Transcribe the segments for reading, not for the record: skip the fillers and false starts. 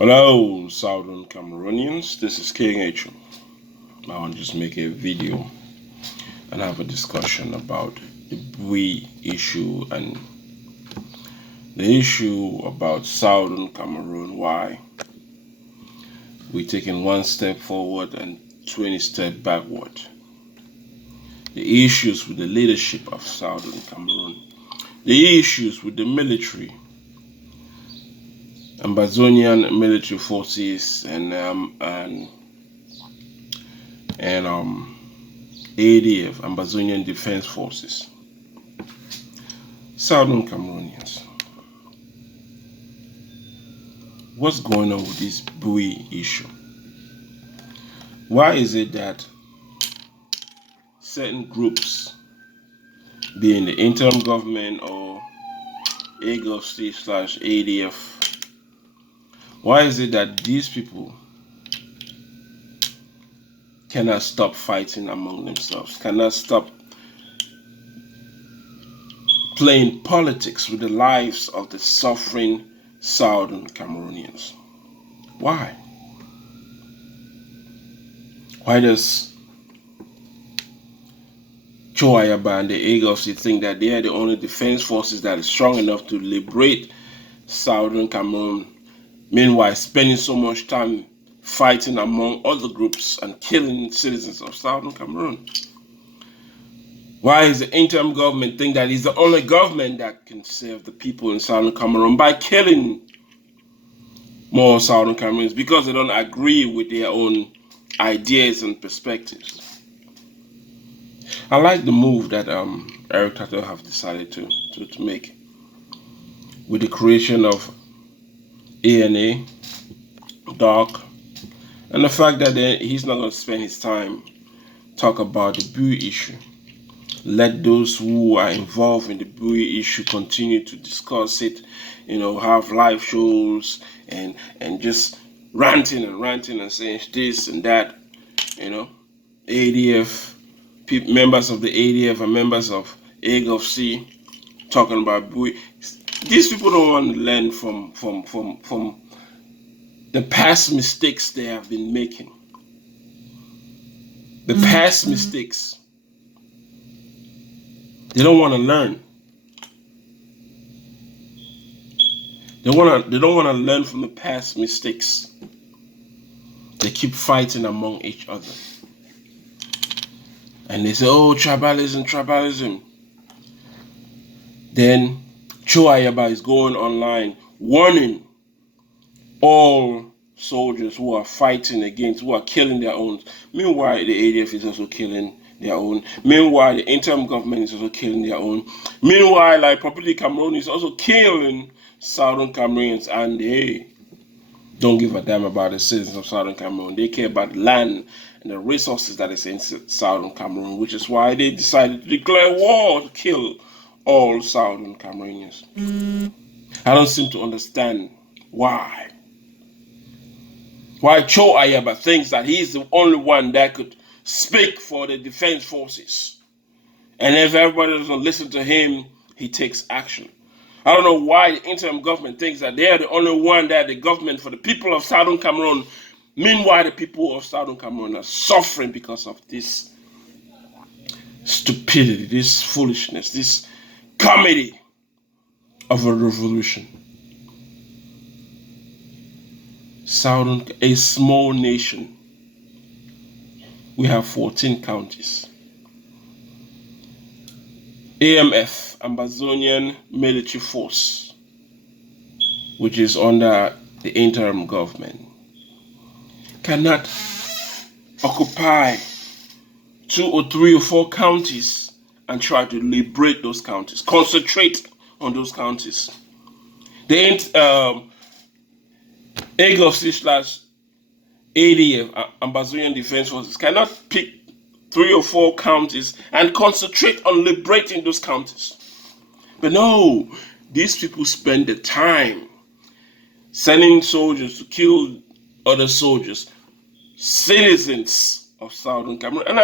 Hello, Southern Cameroonians. This is King H. I want to just make a video and have a discussion about the Bui issue and the issue about Southern Cameroon. Why we're taking one step forward and 20 steps backward. The issues with the leadership of Southern Cameroon. The issues with the military. Ambazonian military forces and ADF, Ambazonian Defense Forces. Southern Cameroonians. What's going on with this Bui issue? Why is it that certain groups, being the interim government or AgovC/ADF, why is it that these people cannot stop fighting among themselves, cannot stop playing politics with the lives of the suffering Southern Cameroonians? Why? Why does Choayaba and the AgovC think that they are the only defense forces that is strong enough to liberate Southern Cameroon, meanwhile spending so much time fighting among other groups and killing citizens of Southern Cameroon? Why is the interim government think that it's the only government that can save the people in Southern Cameroon by killing more Southern Cameroons because they don't agree with their own ideas and perspectives? I like the move that Eric Tato have decided to make with the creation of ANA, Dark, and the fact that he's not going to spend his time talk about the Bui issue. Let those who are involved in the Bui issue continue to discuss it, have live shows and just ranting and saying this and that, ADF, members of the ADF and members of AgovC talking about Bui. These people don't want to learn from the past mistakes they have been making. The past mistakes. They don't want to learn. They don't want to learn from the past mistakes. They keep fighting among each other. And they say, oh, tribalism. Then Choayaba is going online warning all soldiers who are fighting against, who are killing their own. Meanwhile, the ADF is also killing their own. Meanwhile, the interim government is also killing their own. Meanwhile, Republic Cameroon is also killing Southern Cameroons, and they don't give a damn about the citizens of Southern Cameroon. They care about land and the resources that is in Southern Cameroon, which is why they decided to declare war to kill all Southern Cameroonians. I don't seem to understand why. Why Choayaba thinks that he's the only one that could speak for the defense forces. And if everybody doesn't listen to him, he takes action. I don't know why the interim government thinks that they are the only one that the government for the people of Southern Cameroon. Meanwhile, the people of Southern Cameroon are suffering because of this stupidity, this foolishness, this comedy of a revolution. A small nation. We have 14 counties. AMF, Ambazonian Military Force, which is under the interim government, cannot occupy 2 or 3 or 4 counties and try to liberate those counties, concentrate on those counties. The AgovC/ADF, Ambazonian Defense Forces, cannot pick 3 or 4 counties and concentrate on liberating those counties. But no, these people spend the time sending soldiers to kill other soldiers, citizens of Southern Cameroon. And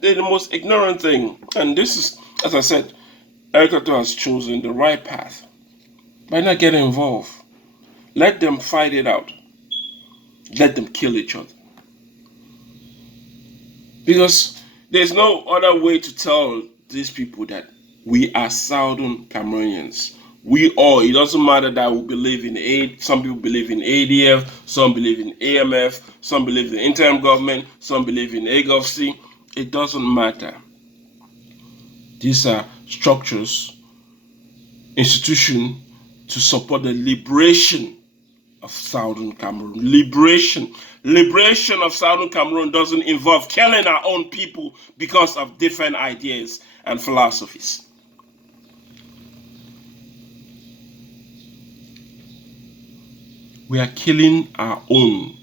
they're the most ignorant thing. And this is, as I said, Eric Tato has chosen the right path by not getting involved. Let them fight it out. Let them kill each other. Because there's no other way to tell these people that we are Southern Cameroonians. We all, it doesn't matter that we believe in aid. Some people believe in ADF, some believe in AMF, some believe in interim government, some believe in AgovC. It doesn't matter. These are structures, institutions to support the liberation of Southern Cameroon. Liberation of Southern Cameroon doesn't involve killing our own people because of different ideas and philosophies. We are killing our own.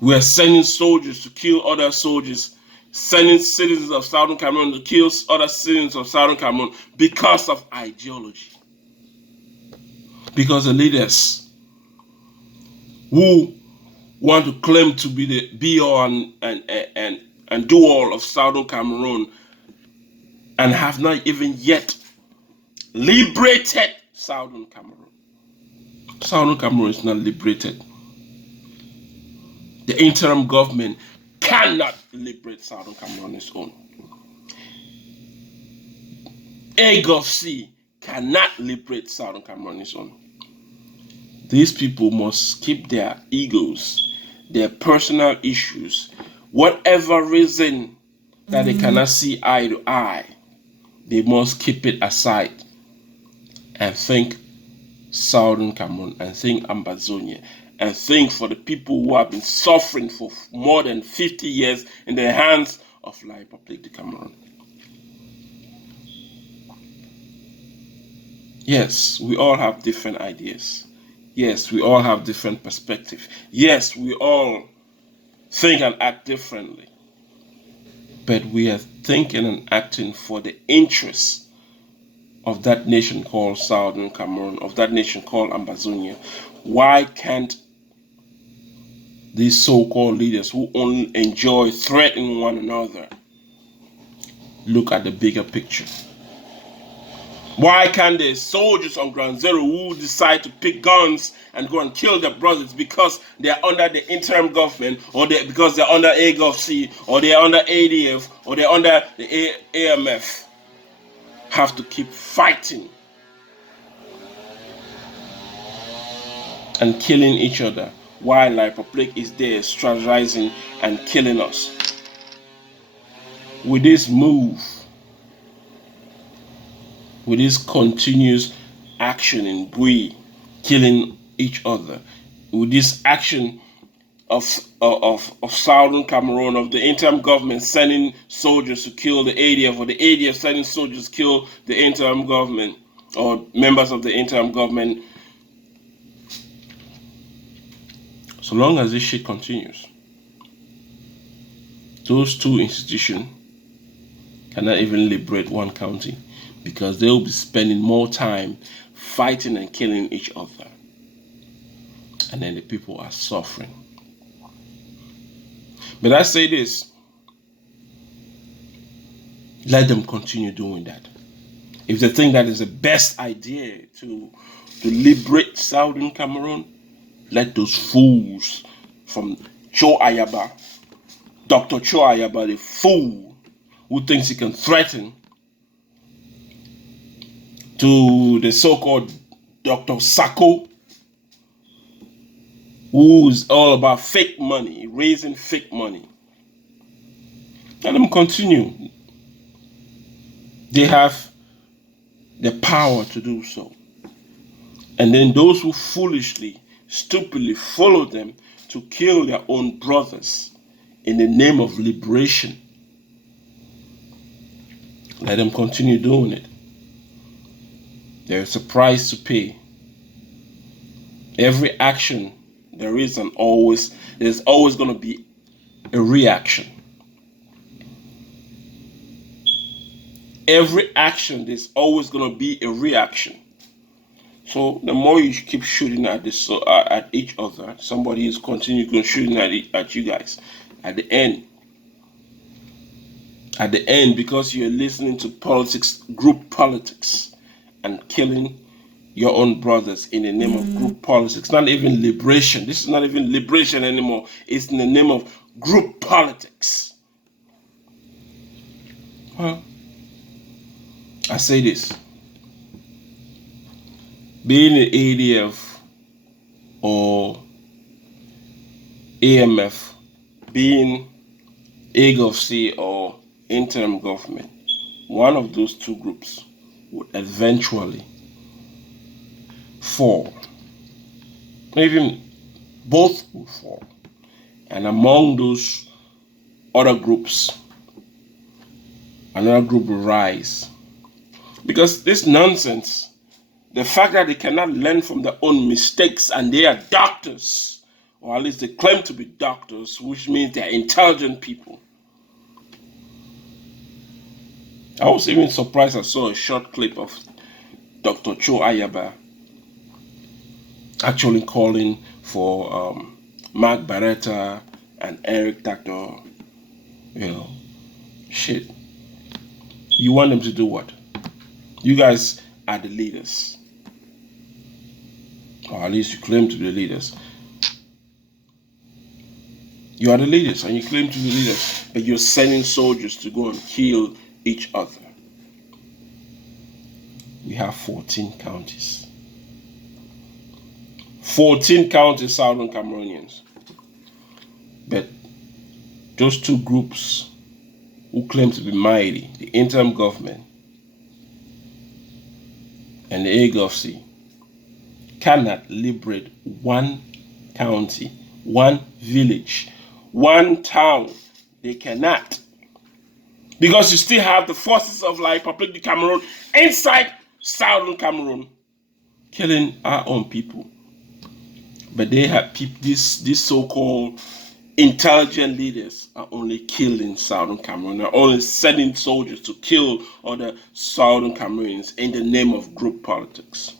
We are sending soldiers to kill other soldiers, sending citizens of Southern Cameroon to kill other citizens of Southern Cameroon because of ideology. Because the leaders who want to claim to be the be-all and do-all of Southern Cameroon and have not even yet liberated Southern Cameroon. Southern Cameroon is not liberated. The interim government cannot liberate Southern Cameroon on its own. AgovC cannot liberate Southern Cameroon on its own. These people must keep their egos, their personal issues, whatever reason that they cannot see eye to eye, they must keep it aside and think Southern Cameroon and think Ambazonia and think for the people who have been suffering for more than 50 years in the hands of La République de Cameroon. Yes, we all have different ideas. Yes, we all have different perspectives. Yes, we all think and act differently. But we are thinking and acting for the interests of that nation called Southern Cameroon, of that nation called Ambazonia. Why can't these so-called leaders who only enjoy threatening one another look at the bigger picture? Why can't the soldiers on Ground Zero who decide to pick guns and go and kill their brothers because they're under the interim government, or because they're under AgovC, or they're under ADF, or they're under the AMF, have to keep fighting and killing each other while La République is there strategizing and killing us? With this move, with this continuous action in Bui, killing each other, with this action of Southern Cameroon, of the interim government sending soldiers to kill the ADF, or the ADF sending soldiers to kill the interim government or members of the interim government, so long as this shit continues, those two institutions cannot even liberate one county, because they will be spending more time fighting and killing each other. And then the people are suffering. But I say this, let them continue doing that. If they think that is the best idea to liberate Southern Cameroon, let those fools from Cho Ayaba, Dr. Cho Ayaba, the fool who thinks he can threaten to the so-called Dr. Sako, who is all about fake money, raising fake money. Let them continue. They have the power to do so. And then those who foolishly, stupidly follow them to kill their own brothers in the name of liberation, let them continue doing it. There's a price to pay. Every action, there's always going to be a reaction. Every action, there's always going to be a reaction. So the more you keep shooting at each other, somebody is continuing shooting at you guys. At the end, because you're listening to politics, group politics, and killing your own brothers in the name of group politics. Not even liberation. This is not even liberation anymore. It's in the name of group politics. Well, I say this. Being an ADF or AMF, being AgovC or interim government, one of those two groups would eventually fall. Even both will fall. And among those other groups, another group will rise. Because this nonsense, the fact that they cannot learn from their own mistakes and they are doctors, or at least they claim to be doctors, which means they're intelligent people. I was even surprised I saw a short clip of Dr. Cho Ayaba actually calling for Mark Barretta and Eric Dr. Shit. You want them to do what? You guys are the leaders. Or at least you claim to be the leaders. You are the leaders and you claim to be the leaders, but you're sending soldiers to go and kill each other. We have 14 counties. 14 counties, Southern Cameroonians. But those two groups who claim to be mighty, the interim government and the AgovC, cannot liberate one county, one village, one town. They cannot. Because you still have the forces of La Republic of Cameroon inside Southern Cameroon killing our own people. But they have people, these so-called intelligent leaders are only killing Southern Cameroon. They're only sending soldiers to kill other Southern Cameroonians in the name of group politics.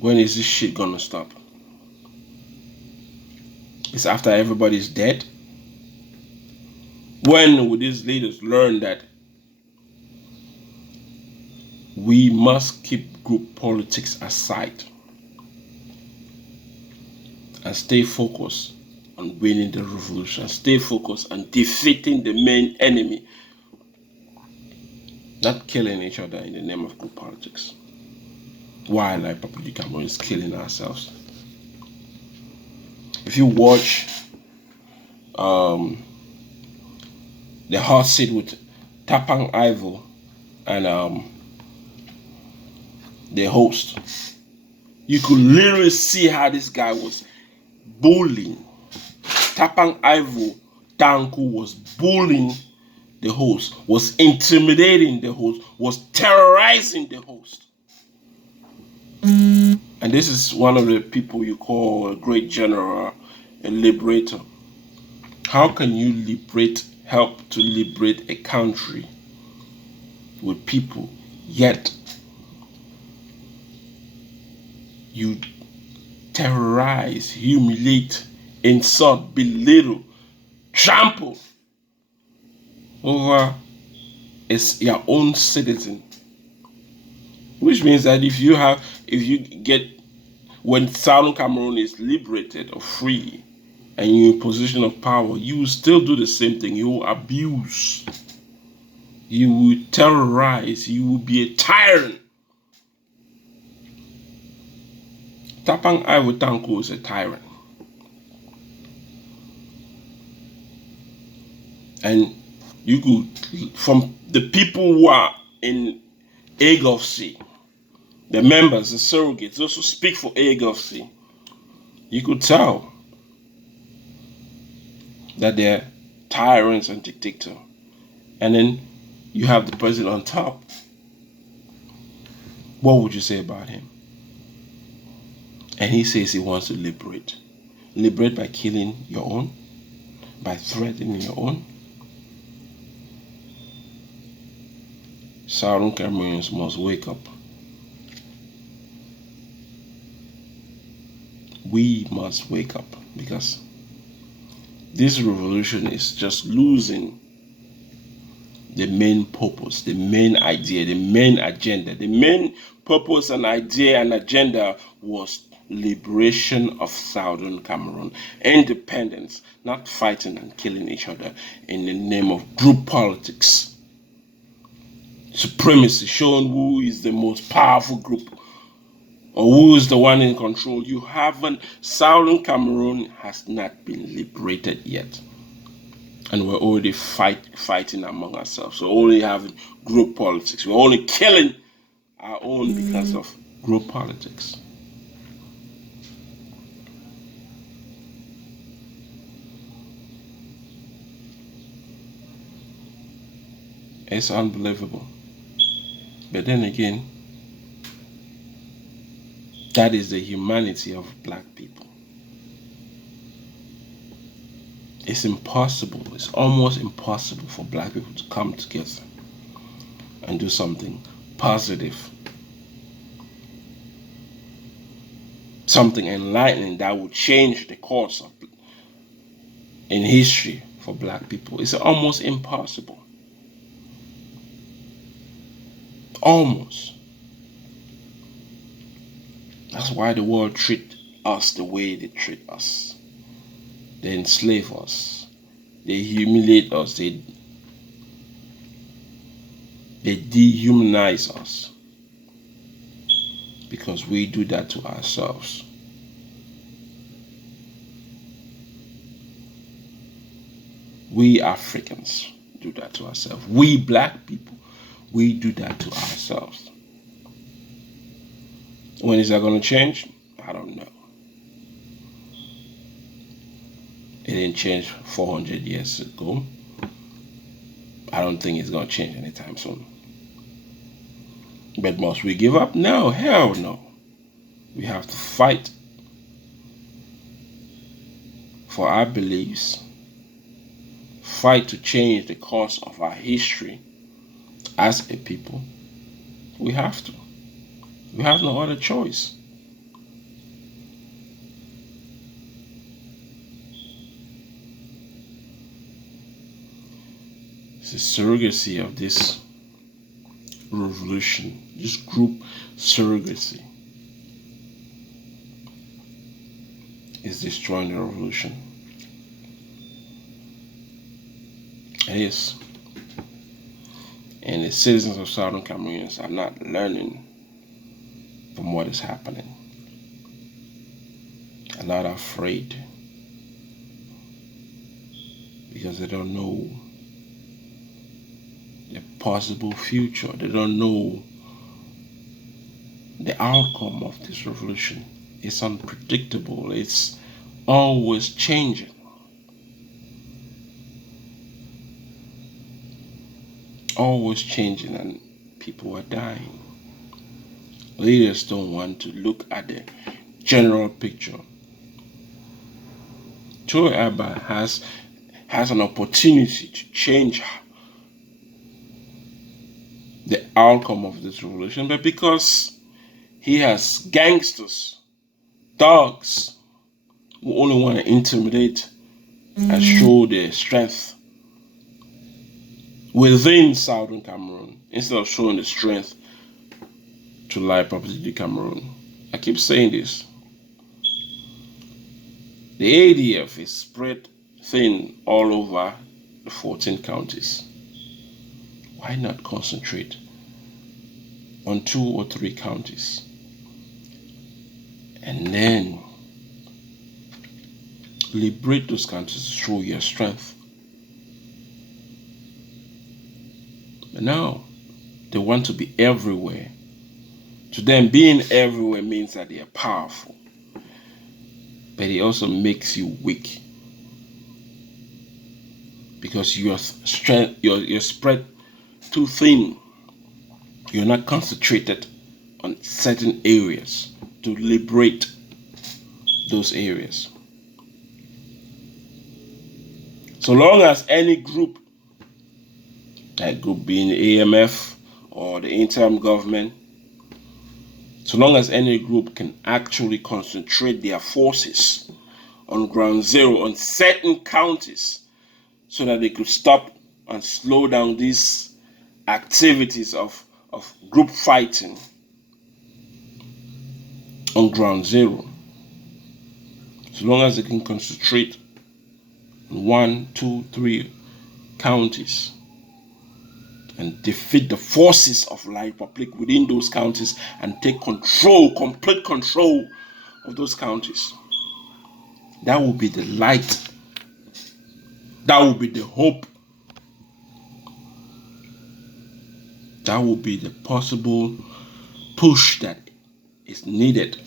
When is this shit gonna stop? It's after everybody's dead? When will these leaders learn that we must keep group politics aside and stay focused on winning the revolution, stay focused on defeating the main enemy, not killing each other in the name of group politics? Why La Republic of Cameroon is killing ourselves? If you watch the hot seat with Tapang Ivo and the host, you could literally see how this guy was bullying. Tapang Ivo Tanku was bullying the host, was intimidating the host, was terrorizing the host. And this is one of the people you call a great general, a liberator. How can you help to liberate a country with people, yet you terrorize, humiliate, insult, belittle, trample over your own citizen? Which means that when Southern Cameroon is liberated or free and you're in position of power, you will still do the same thing. You will abuse. You will terrorize. You will be a tyrant. Tapang Ivo Tanku is a tyrant. And you could, from the people who are in AgovC, the members, the surrogates, those who speak for AgovC, you could tell that they're tyrants and dictators. And then you have the president on top. What would you say about him? And he says he wants to liberate. Liberate by killing your own, by threatening your own. Southern Cameroonians must wake up. We must wake up, because this revolution is just losing the main purpose, the main idea, the main agenda. The main purpose and idea and agenda was liberation of Southern Cameroon, independence, not fighting and killing each other in the name of group politics, supremacy, showing who is the most powerful group or who is the one in control. You haven't. Southern Cameroon has not been liberated yet, and we're already fighting among ourselves. We're only having group politics. We're only killing our own because of group politics. It's unbelievable. But then again, that is the humanity of black people. It's impossible, it's almost impossible for black people to come together and do something positive, something enlightening that would change the course of in history for black people. It's almost impossible. Almost. That's why the world treat us the way they treat us. They enslave us. They humiliate us. They dehumanize us. Because we do that to ourselves. We Africans do that to ourselves. We black people, we do that to ourselves. When is that going to change? I don't know. It didn't change 400 years ago. I don't think it's going to change anytime soon. But must we give up? No, hell no. We have to fight for our beliefs, fight to change the course of our history as a people. We have to. We have no other choice. It's the surrogacy of this revolution, this group surrogacy is destroying the revolution. It is. And the citizens of Southern Cameroonians are not learning from what is happening. A lot are afraid because they don't know the possible future. They don't know the outcome of this revolution. It's unpredictable. It's always changing. Always changing, and people are dying. Leaders don't want to look at the general picture. Joe Abba has an opportunity to change the outcome of this revolution, but because he has gangsters, thugs, who only want to intimidate and show their strength within Southern Cameroon instead of showing the strength to lie property to Cameroon. I keep saying this. The ADF is spread thin all over the 14 counties. Why not concentrate on 2 or 3 counties and then liberate those counties to show your strength? But now they want to be everywhere. To them, being everywhere means that they are powerful, but it also makes you weak because you're spread too thin. You're not concentrated on certain areas to liberate those areas. So long as any group, that group being the AMF or the interim government, so long as any group can actually concentrate their forces on ground zero on certain counties so that they could stop and slow down these activities of group fighting on ground zero. So long as they can concentrate in 1, 2, 3 counties and defeat the forces of La Republic within those counties and take complete control of those counties. That will be the light. That will be the hope. That will be the possible push that is needed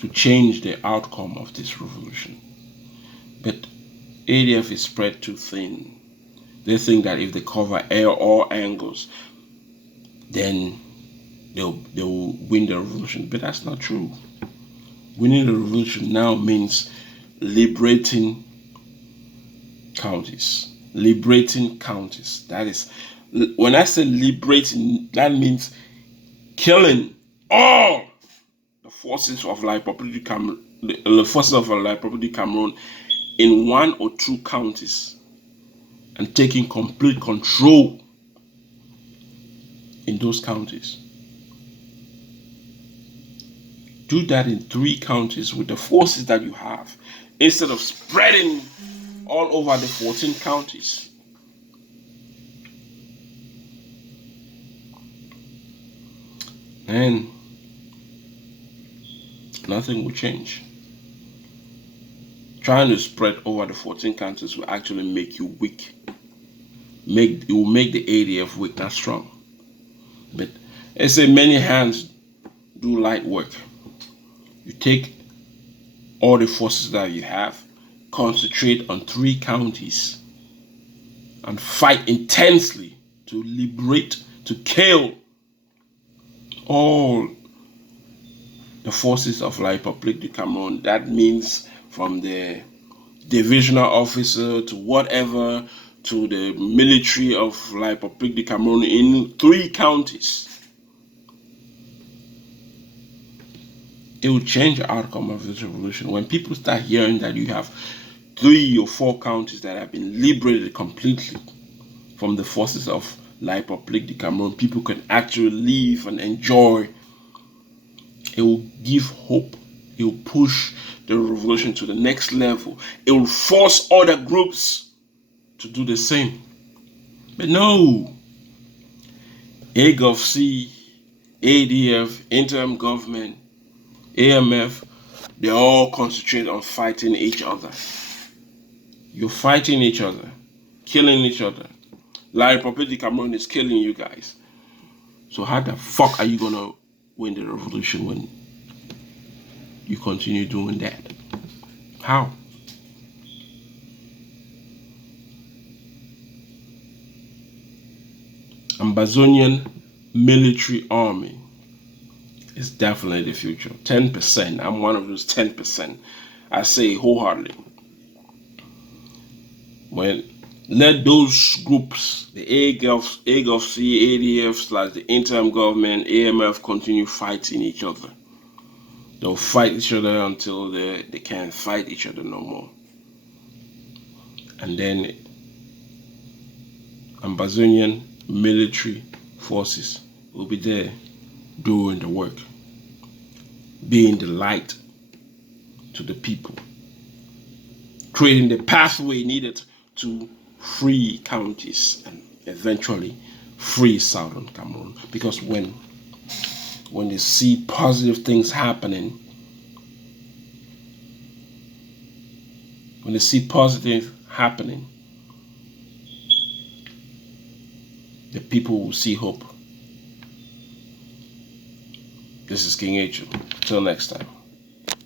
to change the outcome of this revolution. But ADF is spread too thin. They think that if they cover all angles, then they will win the revolution. But that's not true. Winning the revolution now means liberating counties. Liberating counties. That is, when I say liberating, that means killing all the forces of La Republic Cameroon, the forces of La Republic Cameroon in 1 or 2 counties, and taking complete control in those counties. Do that in 3 counties with the forces that you have, instead of spreading all over the 14 counties. And nothing will change. Trying to spread over the 14 counties will actually make you weak. It will make the ADF weak, not strong. But I say many hands do light work. You take all the forces that you have, concentrate on 3 counties, and fight intensely to liberate, to kill all the forces of La Republic du Cameroun. That means from the divisional officer to whatever, to the military of La Republic du Cameroun in 3 counties. It will change the outcome of this revolution. When people start hearing that you have 3 or 4 counties that have been liberated completely from the forces of La Republic du Cameroun, people can actually live and enjoy. It will give hope. It will push the revolution to the next level. It will force other groups to do the same. But no. AgovC, ADF, interim government, AMF, they all concentrate on fighting each other. You're fighting each other, killing each other. La Republic du Cameroun is killing you guys. So how the fuck are you gonna win the revolution when you continue doing that? How? Ambazonian military army is definitely the future. 10%. I'm one of those 10%. I say wholeheartedly. Let those groups, the AgovC, ADF / the interim government, AMF, continue fighting each other. They'll fight each other until they can't fight each other no more. And then Ambazonian military forces will be there doing the work, being the light to the people, creating the pathway needed to free counties and eventually free Southern Cameroon. Because when they see positive things happening, the people will see hope. This is King H. Till next time.